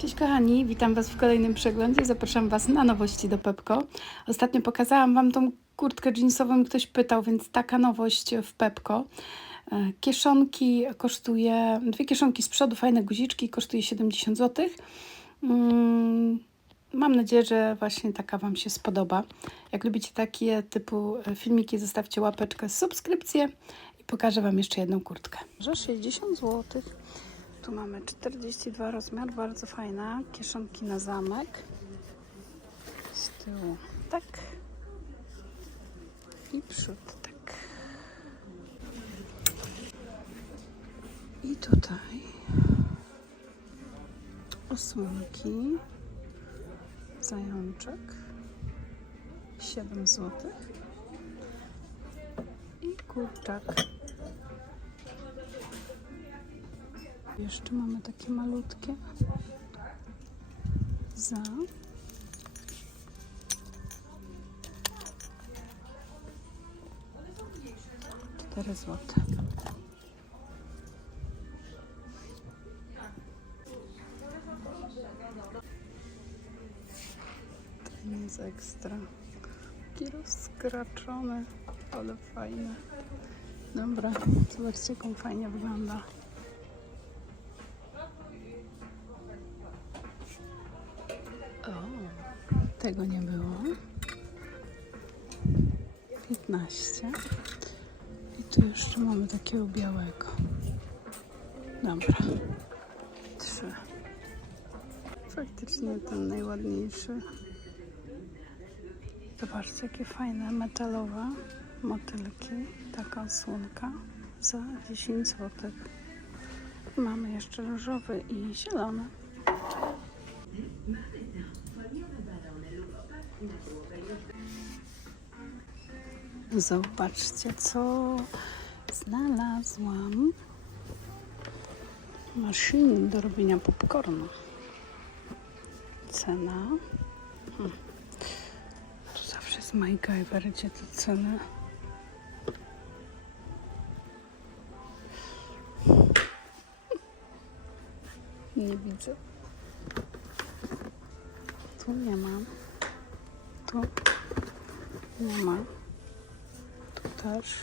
Cześć kochani, witam Was w kolejnym przeglądzie. Zapraszam Was na nowości do Pepko. Ostatnio pokazałam Wam tą kurtkę jeansową, ktoś pytał, więc taka nowość w Pepko. E, Kieszonki kosztuje, dwie kieszonki z przodu, fajne guziczki, kosztuje 70 zł. Mm, Mam nadzieję, że właśnie taka Wam się spodoba. Jak lubicie takie typu e, filmiki, zostawcie łapeczkę, subskrypcję i pokażę Wam jeszcze jedną kurtkę. Że 60 zł. Tu mamy 42 rozmiar, bardzo fajna. Kieszonki na zamek. Z tyłu tak. I przód tak. I tutaj osłonki. Zajączek. 7 zł. I kurczak. Jeszcze mamy takie malutkie. Za. Cztery złote. Ten jest ekstra. Taki rozkraczony, ale fajny. Dobra, zobaczcie jak on fajnie wygląda. Tego nie było. 15. I tu jeszcze mamy takiego białego. Dobra. Trzy. Faktycznie ten najładniejszy. Zobaczcie, jakie fajne metalowe motylki. Taka osłonka za 10 zł. Mamy jeszcze różowy i zielony. Zobaczcie, co znalazłam. Maszyny do robienia popcornu. Cena. Hmm. Tu zawsze jest MacGyver, gdzie te ceny. Nie widzę. Tu nie ma. Tu nie ma. Też.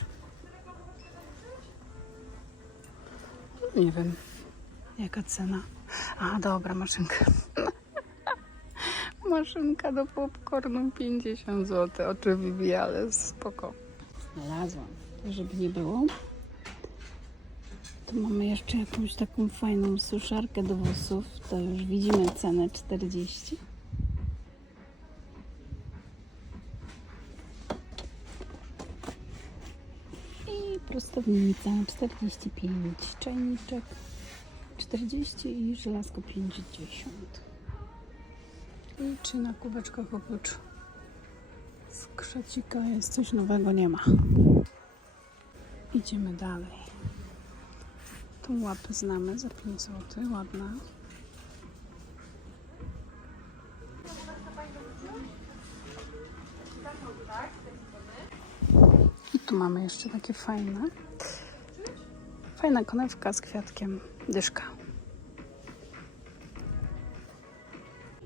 Nie wiem, jaka cena. A, dobra, maszynka. Maszynka do popcornu 50 zł. Oczy wybija, ale spoko. Znalazłam, żeby nie było. Tu mamy jeszcze jakąś taką fajną suszarkę do włosów. To już widzimy cenę 40. I prostownica 45, czajniczek 40 i żelazko 50. I czy na kubeczkach oprócz skrzecika jest coś nowego? Nie ma. Idziemy dalej. Tą łapę znamy za 5 zł, ładna. I tu mamy jeszcze takie fajne. Fajna konewka z kwiatkiem, dyszka.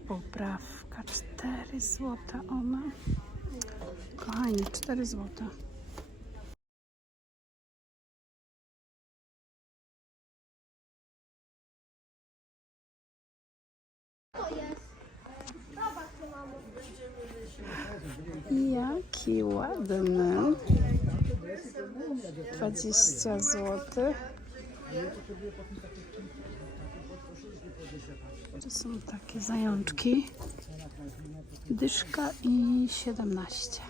Poprawka 4 zł ona. Kochani, 4 zł. Jaki ładny. 20 zł. To są takie zajączki. Dyszka i 17.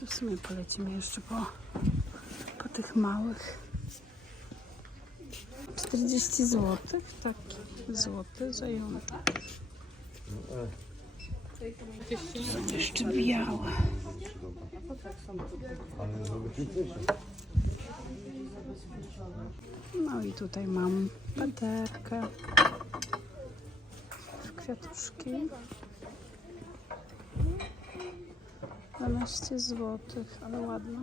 Tu w sumie polecimy jeszcze po, po tych małych. 40 zł. Taki złoty zajączek. Jeszcze białe. No i tutaj mam paterkę w kwiatuszki. 12 zł, ale ładna.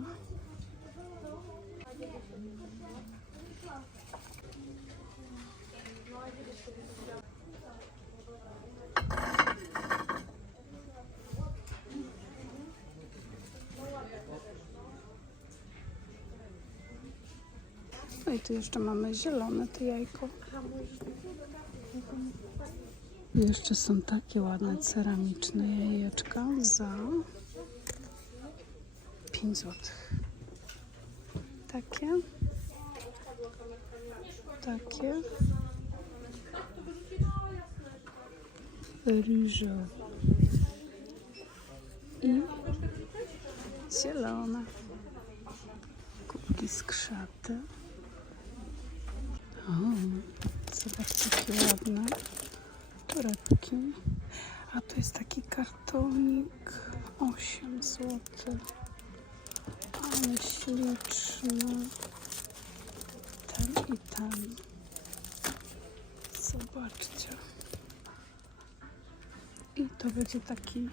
No i tu jeszcze mamy zielone to jajko. Jeszcze są takie ładne ceramiczne jajeczka za 5 zł. Takie. Takie. Ryżowe. I zielone. Kubki z krzaty. O, zobaczcie, jakie ładne torebki. A tu jest taki kartonik. 8 zł. Ale śliczny. Ten i ten. Zobaczcie. I to będzie taki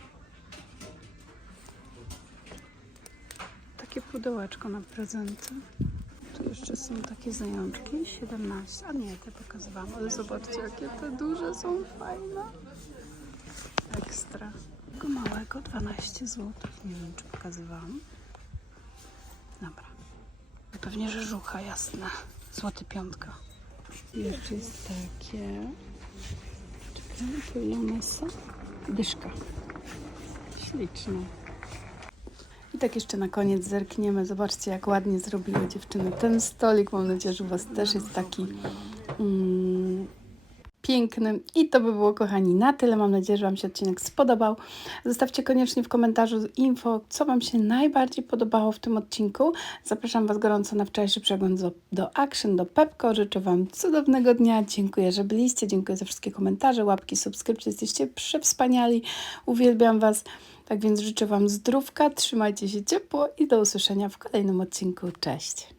takie pudełeczko na prezenty. Jeszcze są takie zajączki, 17, a nie, te pokazywałam, ale zobaczcie jakie te duże są fajne. Ekstra. Tego małego 12 zł, nie wiem czy pokazywałam. Dobra. I Pewnie, że żucha, jasne. Złoty piątka. I Jeszcze jest takie. Czekaj, to ile? Dyszka. Śliczne. Tak jeszcze na koniec zerkniemy. Zobaczcie, jak ładnie zrobiły dziewczyny ten stolik. Mam nadzieję, że u Was też jest taki mm, piękny. I to by było, kochani, na tyle. Mam nadzieję, że Wam się odcinek spodobał. Zostawcie koniecznie w komentarzu info, co Wam się najbardziej podobało w tym odcinku. Zapraszam Was gorąco na wczorajszy przegląd do, do Action, do Pepko. Życzę Wam cudownego dnia. Dziękuję, że byliście. Dziękuję za wszystkie komentarze, łapki, subskrypcje. Jesteście przewspaniali. Uwielbiam Was. Tak więc życzę Wam zdrówka, trzymajcie się ciepło i do usłyszenia w kolejnym odcinku. Cześć!